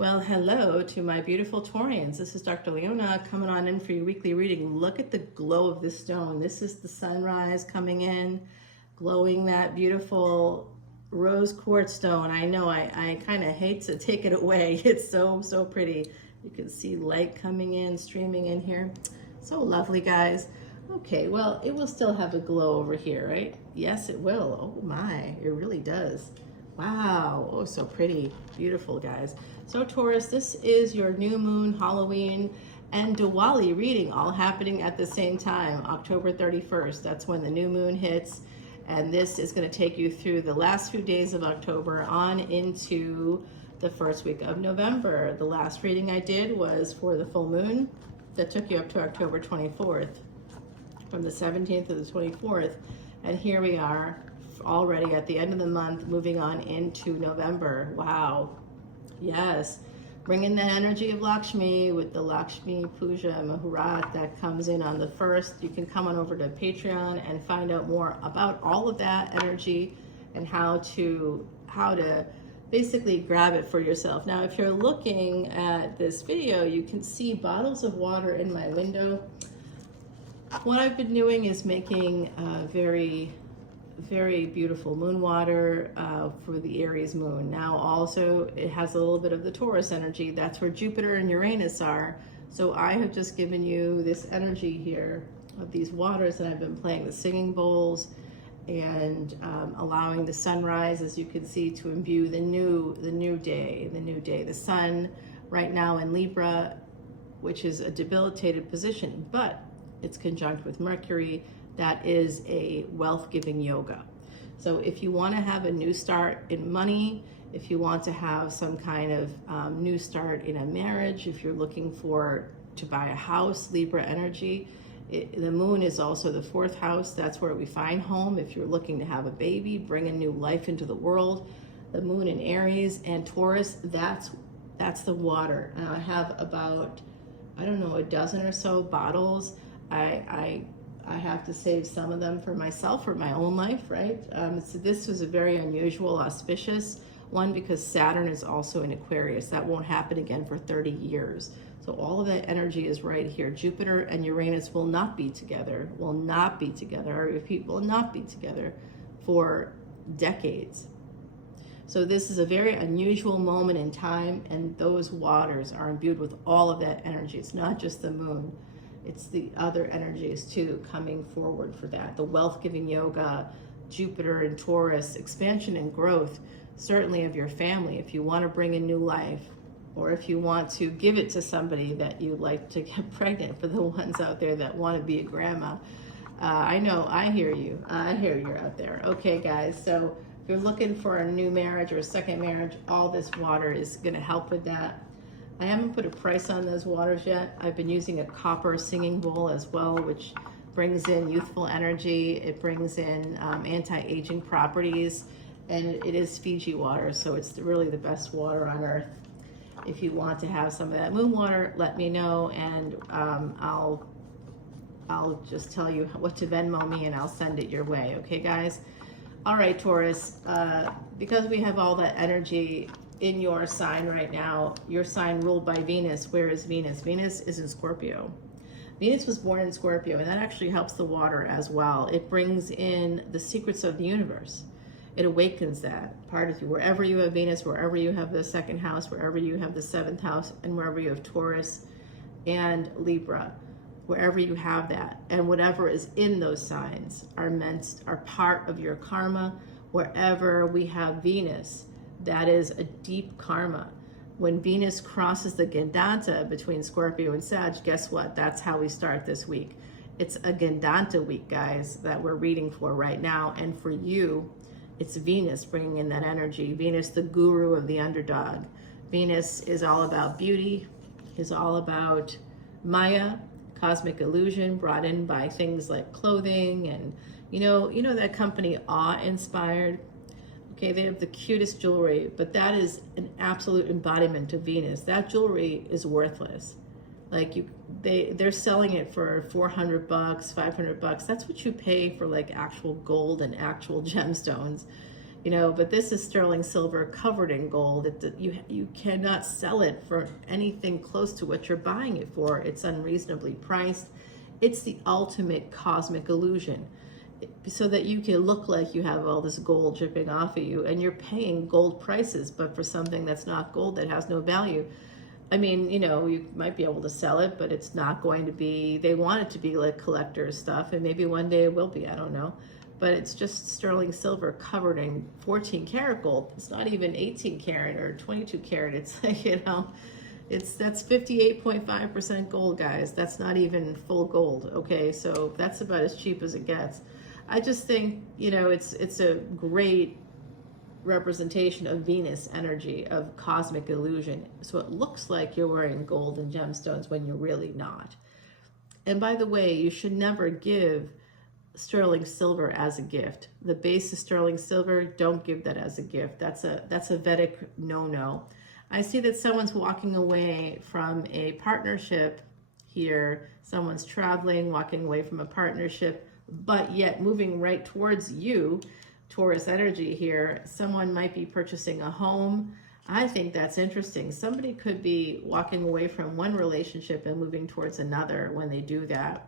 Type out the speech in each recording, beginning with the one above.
Well, hello to my beautiful Taurians. This is Dr. Leona coming on in for your weekly reading. Look at the glow of this stone. This is the sunrise coming in, glowing that beautiful rose quartz stone. I know I kind of hate to take it away. It's so pretty. You can see light coming in, streaming in here. So lovely, guys. Okay, well, it will still have a glow over here, right? Yes, it will. Oh my, it really does. Wow, oh, so pretty. Beautiful, guys. So Taurus, this is your new moon, Halloween, and Diwali reading all happening at the same time, October 31st. That's when the new moon hits. And this is going to take you through the last few days of October on into the first week of November. The last reading I did was for the full moon. That took you up to October 24th, from the 17th to the 24th. And here we are already at the end of the month, moving on into November. Wow. Yes. Bring in the energy of Lakshmi with the Lakshmi Puja Muhurat that comes in on the 1st. You can come on over to Patreon and find out more about all of that energy and how to basically grab it for yourself. Now, if you're looking at this video, you can see bottles of water in my window. What I've been doing is making very beautiful moon water for the Aries moon. Now also it has a little bit of the Taurus energy. That's where Jupiter and Uranus are. So I have just given you this energy here of these waters, and I've been playing the singing bowls and allowing the sunrise, as you can see, to imbue the new day. The sun right now in Libra, which is a debilitated position, but it's conjunct with Mercury. That is a wealth-giving yoga. So if you want to have a new start in money, if you want to have some kind of new start in a marriage, if you're looking to buy a house, Libra energy, the moon is also the 4th house. That's where we find home. If you're looking to have a baby, bring a new life into the world, the moon in Aries and Taurus, that's the water. And I have about, I don't know, a dozen or so bottles. I have to save some of them for myself, for my own life, right? So this was a very unusual, auspicious one because Saturn is also in Aquarius. That won't happen again for 30 years. So all of that energy is right here. Jupiter and Uranus will not be together, I repeat, will not be together for decades. So this is a very unusual moment in time, and those waters are imbued with all of that energy. It's not just the moon. It's the other energies too coming forward for that. The wealth-giving yoga, Jupiter and Taurus, expansion and growth, certainly of your family. If you want to bring a new life, or if you want to give it to somebody that you'd like to get pregnant, for the ones out there that want to be a grandma. I know, I hear you. I hear you out there. Okay, guys, so if you're looking for a new marriage or a second marriage, all this water is going to help with that. I haven't put a price on those waters yet. I've been using a copper singing bowl as well, which brings in youthful energy. It brings in anti-aging properties, and it is Fiji water, so it's really the best water on earth. If you want to have some of that moon water, let me know, and I'll just tell you what to Venmo me, and I'll send it your way. Okay, guys? All right, Taurus, because we have all that energy in your sign right now, your sign ruled by Venus. Where is Venus? Venus is in Scorpio. Venus was born in Scorpio, and that actually helps the water as well. It brings in the secrets of the universe. It awakens that part of you. Wherever you have Venus, wherever you have the 2nd house, wherever you have the 7th house, and wherever you have Taurus and Libra, wherever you have that, and whatever is in those signs are part of your karma. Wherever we have Venus, that is a deep karma. When Venus crosses the Gandanta between Scorpio and Sag, guess what? That's how we start this week. It's a Gandanta week, guys, that we're reading for right now. And for you, it's Venus bringing in that energy. Venus, the guru of the underdog. Venus is all about beauty, is all about Maya, cosmic illusion brought in by things like clothing and, you know that company Awe-Inspired? Okay, they have the cutest jewelry, but that is an absolute embodiment of Venus. That jewelry is worthless. Like they're selling it for $400, $500. That's what you pay for like actual gold and actual gemstones. you know, but this is sterling silver covered in gold. You cannot sell it for anything close to what you're buying it for. It's unreasonably priced. It's the ultimate cosmic illusion, so that you can look like you have all this gold dripping off of you, and you're paying gold prices, but for something that's not gold, that has no value. I mean, you know, you might be able to sell it, but it's not going to be, they want it to be like collector's stuff, and maybe one day it will be, I don't know. But it's just sterling silver covered in 14 karat gold. It's not even 18 karat or 22 karat. It's like, you know, that's 58.5% gold, guys. That's not even full gold, okay? So that's about as cheap as it gets. I just think, you know, it's a great representation of Venus energy, of cosmic illusion. So it looks like you're wearing gold and gemstones when you're really not. And by the way, you should never give sterling silver as a gift. The base is sterling silver. Don't give that as a gift. That's a Vedic no-no. I see that someone's walking away from a partnership here. Someone's traveling, walking away from a partnership, but yet moving right towards you. Taurus energy here. Someone might be purchasing a home. I think that's interesting. Somebody could be walking away from one relationship and moving towards another when they do that.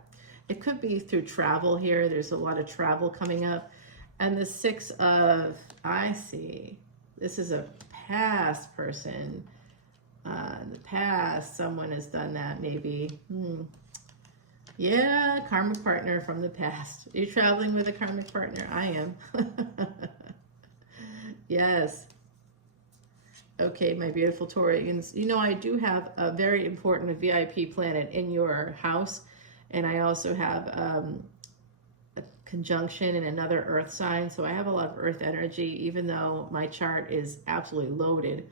It could be through travel here. There's a lot of travel coming up. And the 6 of, I see, this is a past person. In the past, someone has done that maybe. Yeah, karmic partner from the past. Are you traveling with a karmic partner? I am. Yes. Okay, my beautiful Taurians. You know, I do have a very important VIP planet in your house. And I also have a conjunction in another earth sign. So I have a lot of earth energy, even though my chart is absolutely loaded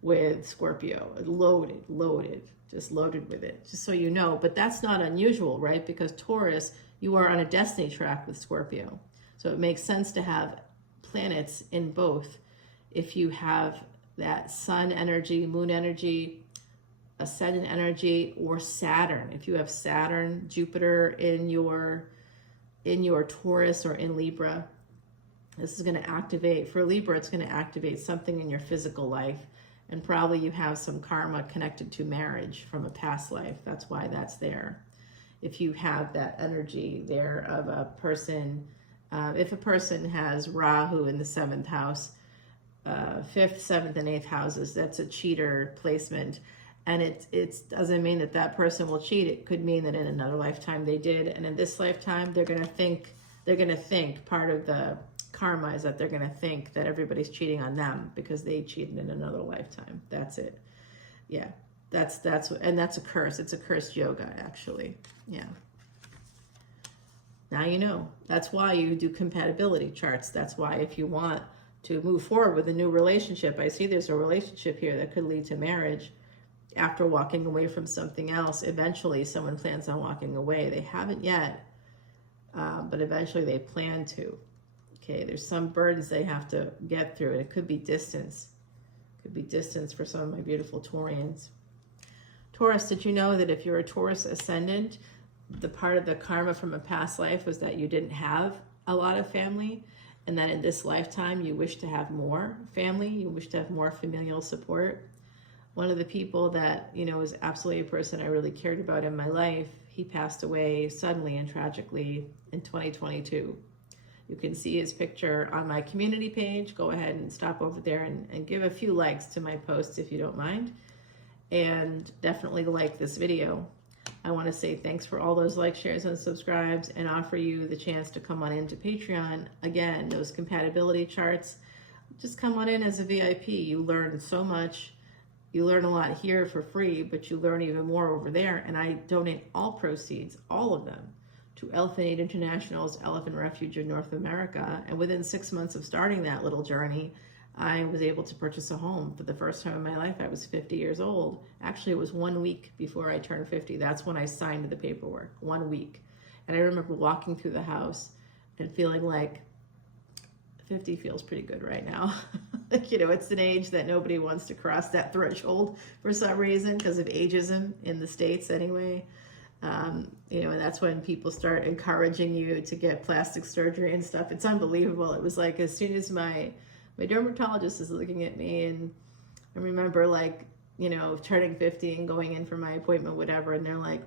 with Scorpio. Loaded, just loaded with it, just so you know. But that's not unusual, right? Because Taurus, you are on a destiny track with Scorpio. So it makes sense to have planets in both. If you have that sun energy, moon energy, Ascendant energy, or Saturn. If you have Saturn, Jupiter in your Taurus or in Libra, this is going to activate, for Libra, it's going to activate something in your physical life. And probably you have some karma connected to marriage from a past life. That's why that's there. If you have that energy there of a person, if a person has Rahu in the 7th house, 5th, 7th, and 8th houses, that's a cheater placement. And it doesn't mean that that person will cheat. It could mean that in another lifetime they did. And in this lifetime, they're going to think part of the karma is that they're going to think that everybody's cheating on them because they cheated in another lifetime. That's it. Yeah, and that's a curse. It's a cursed yoga, actually. Yeah. Now you know. That's why you do compatibility charts. That's why if you want to move forward with a new relationship, I see there's a relationship here that could lead to marriage. After walking away from something else, eventually someone plans on walking away. They haven't yet, but eventually they plan to. Okay, there's some burdens they have to get through, and it could be distance. It could be distance for some of my beautiful Taurians. Taurus, did you know that if you're a Taurus ascendant, the part of the karma from a past life was that you didn't have a lot of family, and that in this lifetime you wish to have more family, you wish to have more familial support? One of the people that, you know, was absolutely a person I really cared about in my life, he passed away suddenly and tragically in 2022. You can see his picture on my community page. Go ahead and stop over there and give a few likes to my posts if you don't mind. And definitely like this video. I want to say thanks for all those likes, shares, and subscribes, and offer you the chance to come on into Patreon. Again, those compatibility charts, just come on in as a VIP. You learn so much. You learn a lot here for free, but you learn even more over there. And I donate all proceeds, all of them, to Elephant Aid International's Elephant Refuge in North America. And within 6 months of starting that little journey, I was able to purchase a home. For the first time in my life, I was 50 years old. Actually, it was 1 week before I turned 50. That's when I signed the paperwork, 1 week. And I remember walking through the house and feeling like 50 feels pretty good right now. You know, it's an age that nobody wants to cross that threshold for some reason because of ageism in the States anyway. You know, and that's when people start encouraging you to get plastic surgery and stuff. It's unbelievable. It was like as soon as my My dermatologist is looking at me, and I remember, like, you know, turning 50 and going in for my appointment, whatever, and they're like,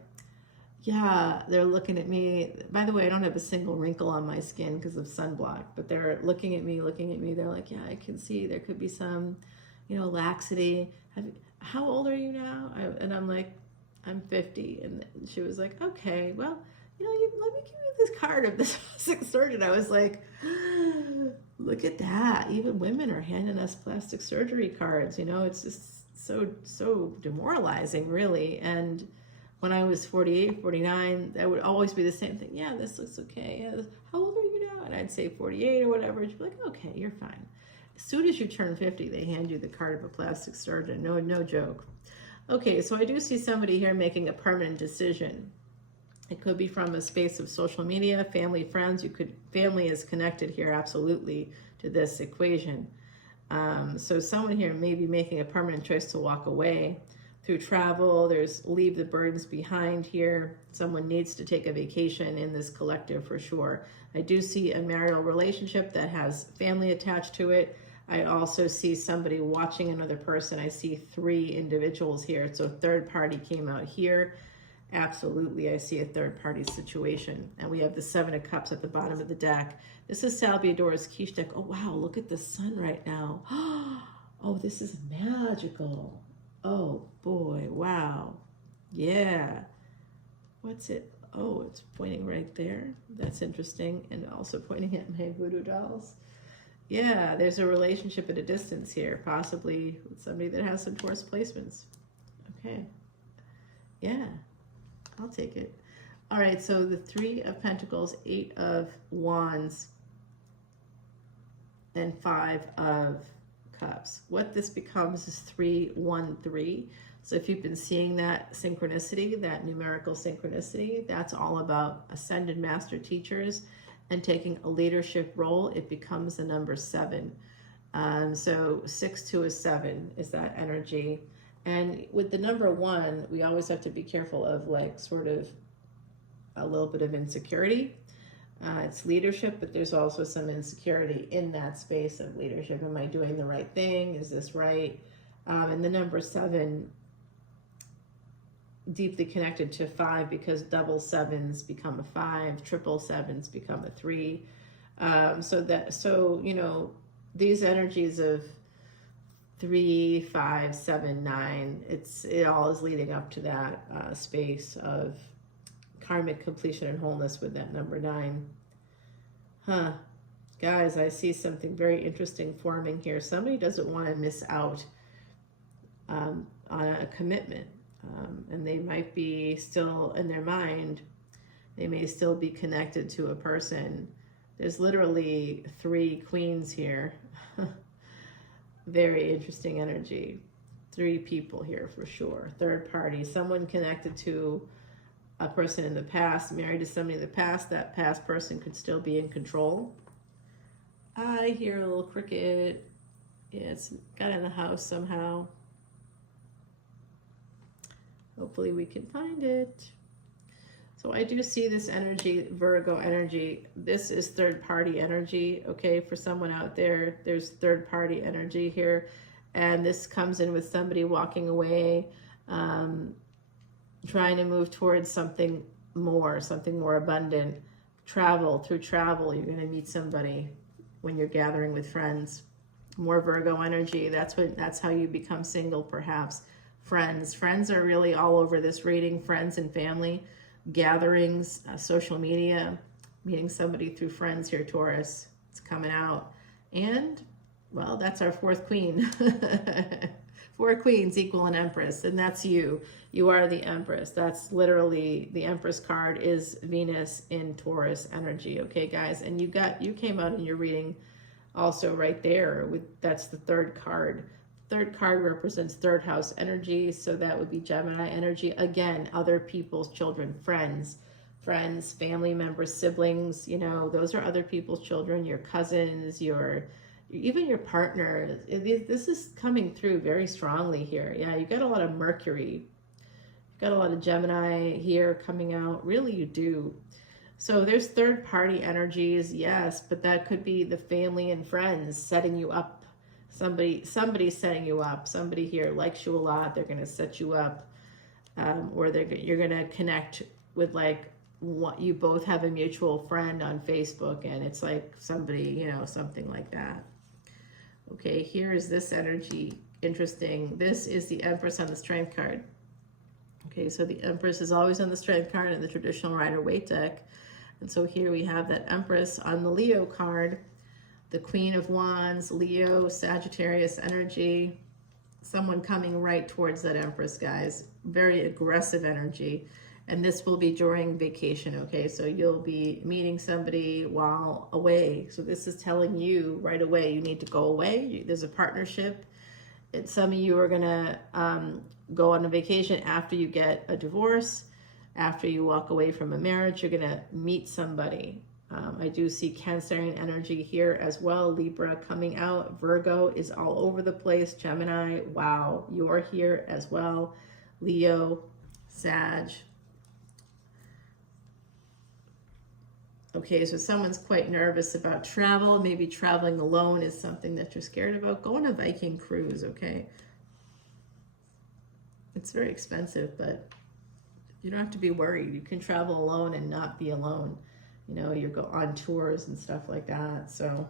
yeah, they're looking at me. By the way, I don't have a single wrinkle on my skin because of sunblock, but they're looking at me. They're like, yeah, I can see there could be some, you know, laxity. How old are you now? And I'm like, I'm 50. And she was like, okay, well, you know, let me give you this card of this plastic surgeon. I was like, look at that. Even women are handing us plastic surgery cards. You know, it's just so demoralizing, really. And when I was 48, 49, that would always be the same thing. Yeah, this looks okay. Yeah, how old are you now? And I'd say 48 or whatever. She'd be like, okay, you're fine. As soon as you turn 50, they hand you the card of a plastic surgeon. No joke. Okay, so I do see somebody here making a permanent decision. It could be from a space of social media, family, friends. Family is connected here, absolutely, to this equation. So someone here may be making a permanent choice to walk away through travel. There's leave the burdens behind here. Someone needs to take a vacation in this collective for sure. I do see a marital relationship that has family attached to it. I also see somebody watching another person. I see 3 individuals here. So third party came out here. Absolutely, I see a third party situation. And we have the 7 of Cups at the bottom of the deck. This is Salvador's quiche deck. Oh, wow, look at the sun right now. Oh, this is magical. Oh, boy, wow. Yeah. What's it? Oh, it's pointing right there. That's interesting. And also pointing at my voodoo dolls. Yeah, there's a relationship at a distance here, possibly with somebody that has some Taurus placements. Okay. Yeah. I'll take it. All right, so the 3 of Pentacles, 8 of Wands, and 5 of Cups. What this becomes is 3-1-3. So if you've been seeing that synchronicity, that numerical synchronicity, that's all about ascended master teachers and taking a leadership role. It becomes the number 7. So 6-2 is 7 is that energy. And with the number 1, we always have to be careful of, like, sort of a little bit of insecurity. It's leadership, but there's also some insecurity in that space of leadership. Am I doing the right thing? Is this right? And the number 7, deeply connected to 5, because double 7s become a 5, triple 7s become a 3. So you know, these energies of 3, 5, 7, 9, it all is leading up to that space of karmic completion and wholeness with that number 9. Guys, I see something very interesting forming here. Somebody doesn't want to miss out on a commitment, and they might be still in their mind, they may still be connected to a person. There's literally 3 queens here. Very interesting energy. 3 people here for sure. Third party, someone connected to a person in the past, married to somebody in the past. That past person could still be in control. I hear a little cricket. Yeah, it's got in the house somehow. Hopefully we can find it. So I do see this energy, Virgo energy. This is third party energy, okay? For someone out there, there's third party energy here. And this comes in with somebody walking away, trying to move towards something more abundant. Through travel, you're going to meet somebody when you're gathering with friends. More Virgo energy. That's how you become single, perhaps. Friends are really all over this reading. Friends and family, gatherings, social media, meeting somebody through friends here, Taurus. It's coming out. And, well, that's our 4th queen. 4 queens equal an empress, and that's you. You are the empress. That's literally, the empress card is Venus in Taurus energy, okay, guys? And you came out in your reading also right there. That's the 3rd card. 3rd card represents 3rd house energy, so that would be Gemini energy. Again, other people's children, friends, family members, siblings, you know, those are other people's children, your cousins, even your partner. This is coming through very strongly here. Yeah, you got a lot of Mercury. You've got a lot of Gemini here coming out. Really, you do. So there's third party energies, yes, but that could be the family and friends setting you up Somebody's setting you up. Somebody here likes you a lot. They're going to set you up, or you're going to connect with like what you both have a mutual friend on Facebook, and it's like somebody, you know, something like that. Okay, here is this energy. Interesting. This is the Empress on the Strength card. Okay, so the Empress is always on the Strength card in the traditional Rider-Waite deck. And so here we have that Empress on the Leo card, the Queen of Wands, Leo, Sagittarius energy, someone coming right towards that Empress, guys. Very aggressive energy. And this will be during vacation, okay? So you'll be meeting somebody while away. So this is telling you right away, you need to go away. There's a partnership. And some of you are gonna go on a vacation after you get a divorce, after you walk away from a marriage, you're gonna meet somebody. I do see Cancerian energy here as well. Libra coming out. Virgo is all over the place. Gemini, wow, you're here as well. Leo, Sag. Okay, so someone's quite nervous about travel. Maybe traveling alone is something that you're scared about. Go on a Viking cruise, okay? It's very expensive, but you don't have to be worried. You can travel alone and not be alone. You know, you go on tours and stuff like that. So,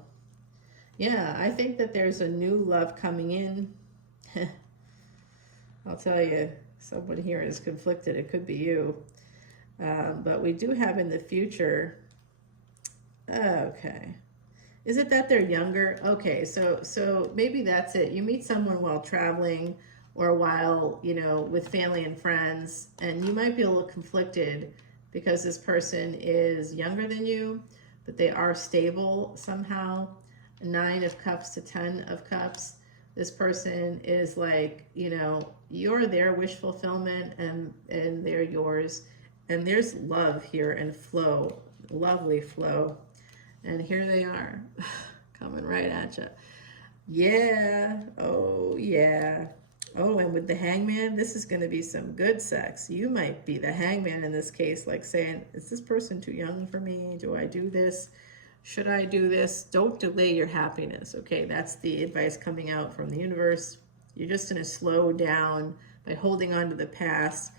yeah, I think that there's a new love coming in. I'll tell you, someone here is conflicted. It could be you. But we do have in the future... Okay. Is it that they're younger? Okay, so maybe that's it. You meet someone while traveling or while, you know, with family and friends, and you might be a little conflicted because this person is younger than you, but they are stable somehow. 9 of Cups to 10 of Cups. This person is like, you know, you're their wish fulfillment and they're yours. And there's love here and flow, lovely flow. And here they are, coming right at you. Yeah, oh yeah. Oh, and with the Hangman, this is going to be some good sex. You might be the Hangman in this case, like saying, is this person too young for me? Do I do this? Should I do this? Don't delay your happiness, okay? That's the advice coming out from the universe. You're just going to slow down by holding on to the past.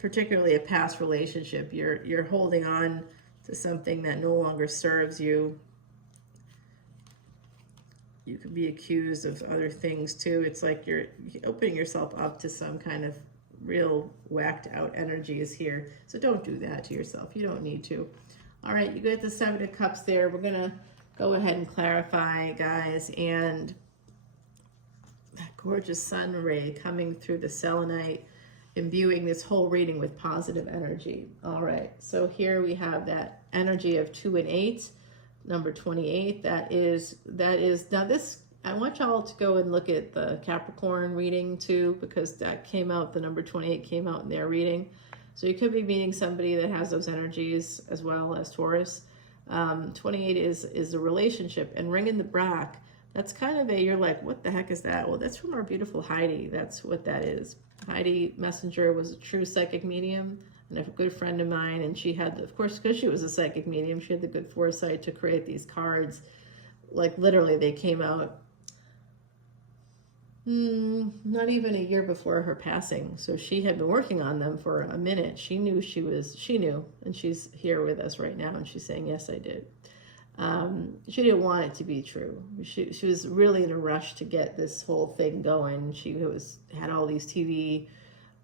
Particularly a past relationship. You're holding on to something that no longer serves you. You could be accused of other things too. It's like you're opening yourself up to some kind of real whacked out energy is here. So don't do that to yourself. You don't need to. All right, you get the 7 of Cups there. We're gonna go ahead and clarify, guys. And that gorgeous sun ray coming through the selenite, imbuing this whole reading with positive energy. All right, so here we have that energy of 2 and 8, number 28. That is now this, I want y'all to go and look at the Capricorn reading too, because that came out, the number 28 came out in their reading. So you could be meeting somebody that has those energies as well as Taurus. 28 is a relationship, and ring in the back, that's kind of you're like, what the heck is that? Well, that's from our beautiful Heidi. That's what that is. Heidi Messenger was a true psychic medium and a good friend of mine, and she had, of course, because she was a psychic medium, she had the good foresight to create these cards. Like literally they came out not even a year before her passing. So she had been working on them for a minute. She knew, and she's here with us right now, and she's saying, yes, I did. She didn't want it to be true. She was really in a rush to get this whole thing going. She had all these TV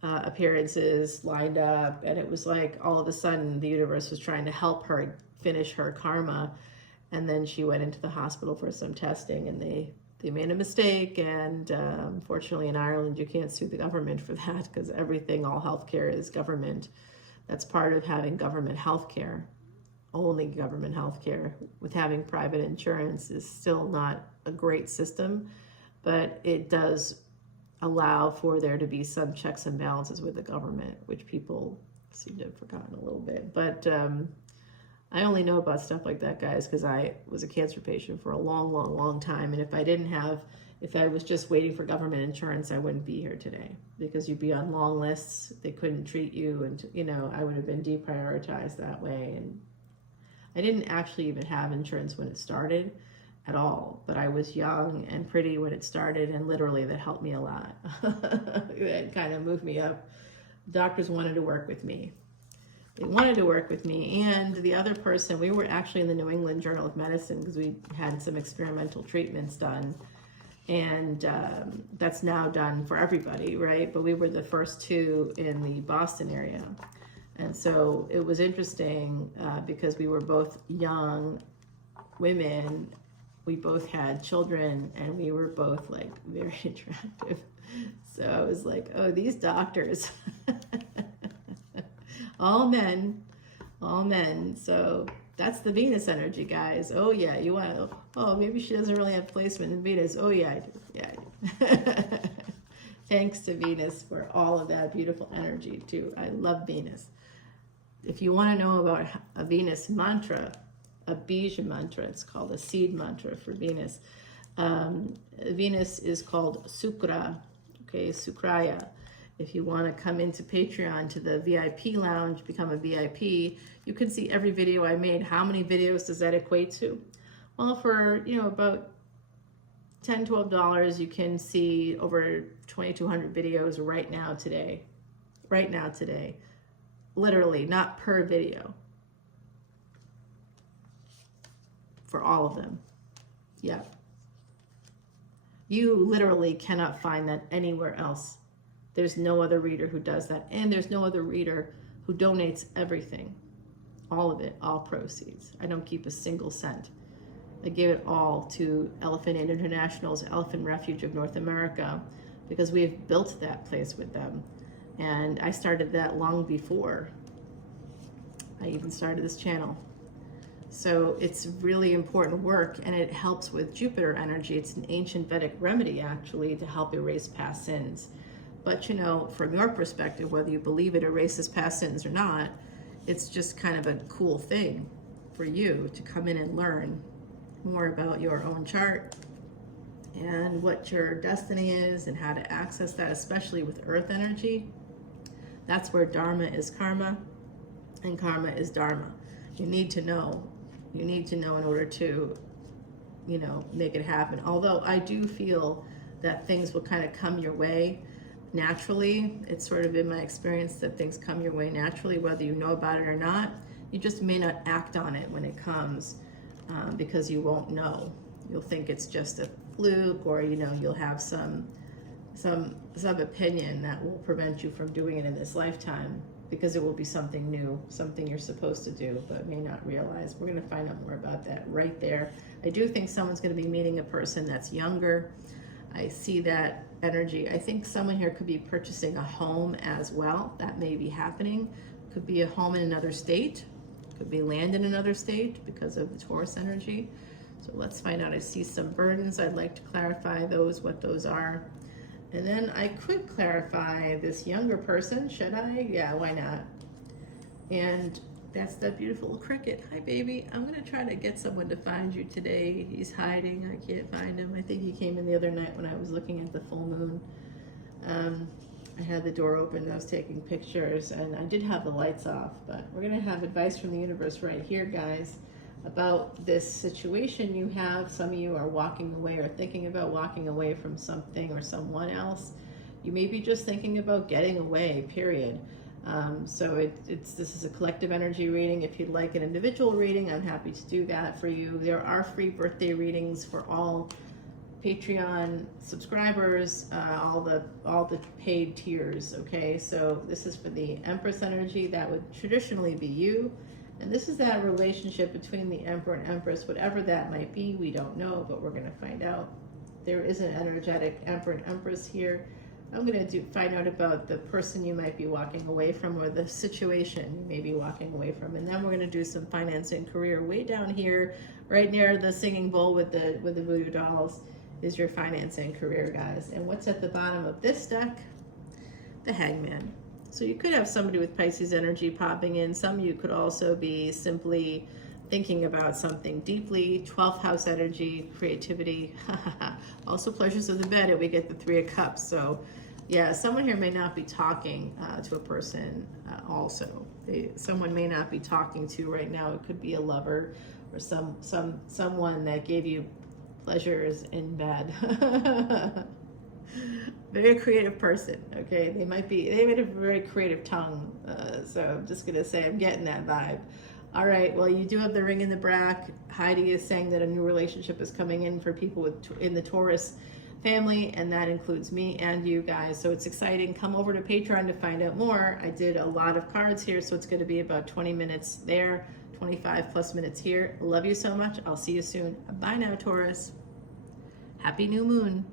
appearances lined up, and it was like all of a sudden the universe was trying to help her finish her karma. And then she went into the hospital for some testing, and they made a mistake. And unfortunately in Ireland, you can't sue the government for that, because everything, all healthcare is government. That's part of having government healthcare. Only government healthcare. With having private insurance is still not a great system, but it does allow for there to be some checks and balances with the government, which people seem to have forgotten a little bit. But I only know about stuff like that, guys, because I was a cancer patient for a long time. And if I was just waiting for government insurance, I wouldn't be here today, because you'd be on long lists. They couldn't treat you, and I would have been deprioritized that way. And I didn't actually even have insurance when it started. at all, but I was young and pretty when it started, and literally that helped me a lot. It kind of moved me up. Doctors wanted to work with me. They wanted to work with me, and the other person, we were actually in the New England Journal of Medicine because we had some experimental treatments done, and that's now done for everybody, right? But we were the first two in the Boston area. And so it was interesting because we were both young women, we both had children, and we were both like very attractive. So I was like, oh, these doctors, all men. So that's the Venus energy, guys. Oh yeah, you want to, oh, maybe she doesn't really have placement in Venus. Oh yeah, I do. Yeah, I do. Thanks to Venus for all of that beautiful energy too. I love Venus. If you want to know about a Venus mantra, a Bija mantra, it's called a seed mantra for Venus. Venus is called Sukra, okay, Sukraya. If you want to come into Patreon to the VIP lounge, become a VIP, you can see every video I made. How many videos does that equate to? Well, for, about $10, $12, you can see over 2,200 videos right now today. Literally, not per video. For all of them. Yeah. You literally cannot find that anywhere else. There's no other reader who does that. And there's no other reader who donates everything. All of it, all proceeds. I don't keep a single cent. I give it all to Elephant Aid International's Elephant Refuge of North America because we have built that place with them. And I started that long before I even started this channel. So it's really important work, and it helps with Jupiter energy. It's an ancient Vedic remedy, actually, to help erase past sins. But, from your perspective, whether you believe it erases past sins or not, it's just kind of a cool thing for you to come in and learn more about your own chart and what your destiny is and how to access that, especially with earth energy. That's where Dharma is karma and karma is Dharma. You need to know. You need to know in order to, make it happen. Although I do feel that things will kind of come your way naturally. It's sort of been my experience that things come your way naturally, whether you know about it or not. You just may not act on it when it comes because you won't know. You'll think it's just a fluke, or, you'll have some opinion that will prevent you from doing it in this lifetime, because it will be something new, something you're supposed to do, but may not realize. We're going to find out more about that right there. I do think someone's going to be meeting a person that's younger. I see that energy. I think someone here could be purchasing a home as well. That may be happening. Could be a home in another state. Could be land in another state because of the Taurus energy. So let's find out. I see some burdens. I'd like to clarify what those are. And then I could clarify this younger person. Should I? Yeah, why not? And that's that beautiful cricket. Hi, baby. I'm going to try to get someone to find you today. He's hiding. I can't find him. I think he came in the other night when I was looking at the full moon. I had the door open. I was taking pictures, and I did have the lights off. But we're going to have advice from the universe right here, guys, about this situation you have. Some of you are walking away or thinking about walking away from something or someone else. You may be just thinking about getting away, period. So this is a collective energy reading. If you'd like an individual reading, I'm happy to do that for you. There are free birthday readings for all Patreon subscribers, all the paid tiers, okay? So this is for the Empress energy. That would traditionally be you. And this is that relationship between the Emperor and Empress, whatever that might be. We don't know, but we're going to find out. There is an energetic Emperor and Empress here. I'm going to find out about the person you might be walking away from, or the situation you may be walking away from. And then we're going to do some finance and career. Way down here, right near the singing bowl with the voodoo dolls, is your finance and career, guys. And what's at the bottom of this deck? The Hangman. So you could have somebody with Pisces energy popping in. Some of you could also be simply thinking about something deeply. 12th house energy, creativity. Also pleasures of the bed, we get the 3 of Cups. So yeah, someone here may not be talking to a person also. Someone may not be talking to right now. It could be a lover or someone that gave you pleasures in bed. Very creative person, okay? They might have a very creative tongue, so I'm just gonna say I'm getting that vibe. All right, well, you do have the ring in the brack. Heidi is saying that a new relationship is coming in for people in the Taurus family, and that includes me and you guys, so it's exciting. Come over to Patreon to find out more. I did a lot of cards here, so it's going to be about 20 minutes there, 25 plus minutes here. Love you so much. I'll see you soon. Bye now, Taurus. Happy new moon.